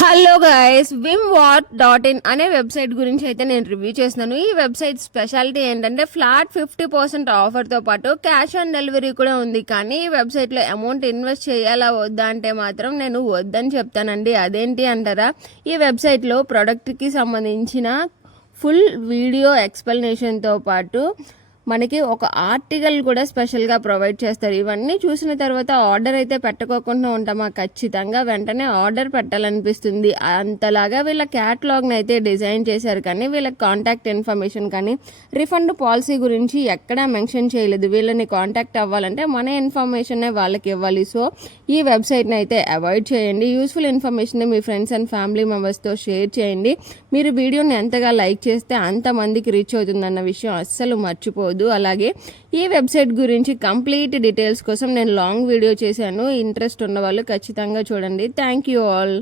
Hello guys vimwatt.in అనే website గురించి అయితే నేను రివ్యూ చేస్తున్నాను. ఈ వెబ్సైట్ స్పెషాలిటీ ఏంటంటే ఫ్లాట్ 50% ఆఫర్తో పాటు క్యాష్ ఆన్ డెలివరీ కూడా ఉంది. కానీ ఈ వెబ్సైట్లో అమౌంట్ ఇన్వెస్ట్ చేయాలా వద్దా అంటే మాత్రం నేను వద్దని చెప్తానండి. అదేంటి అంటారా, ఈ వెబ్సైట్లో ప్రోడక్ట్కి సంబంధించిన ఫుల్ వీడియో ఎక్స్ప్లెనేషన్తో పాటు మనకి ఒక ఆర్టికల్ కూడా స్పెషల్గా ప్రొవైడ్ చేస్తారు. ఇవన్నీ చూసిన తర్వాత ఆర్డర్ అయితే పెట్టుకోకుండా ఉంటామా, ఖచ్చితంగా వెంటనే ఆర్డర్ పెట్టాలనిపిస్తుంది. అంతలాగా వీళ్ళ క్యాటలాగ్ని అయితే డిజైన్ చేశారు. కానీ వీళ్ళ కాంటాక్ట్ ఇన్ఫర్మేషన్ కానీ రిఫండ్ పాలసీ గురించి ఎక్కడా మెన్షన్ చేయలేదు. వీళ్ళని కాంటాక్ట్ అవ్వాలంటే మన ఇన్ఫర్మేషన్నే వాళ్ళకి ఇవ్వాలి. సో ఈ వెబ్సైట్ని అయితే అవాయిడ్ చేయండి. Useful information me friends and family మెంబర్స్తో షేర్ చేయండి. మీరు వీడియోని ఎంతగా లైక్ చేస్తే అంతమందికి రీచ్ అవుతుందన్న విషయం అస్సలు మర్చిపోదు. అలాగే ఈ వెబ్సైట్ గురించి కంప్లీట్ డీటెయిల్స్ కోసం నేను లాంగ్ వీడియో చేశాను. ఇంట్రెస్ట్ ఉన్న వాళ్ళు ఖచ్చితంగా చూడండి. Thank you all.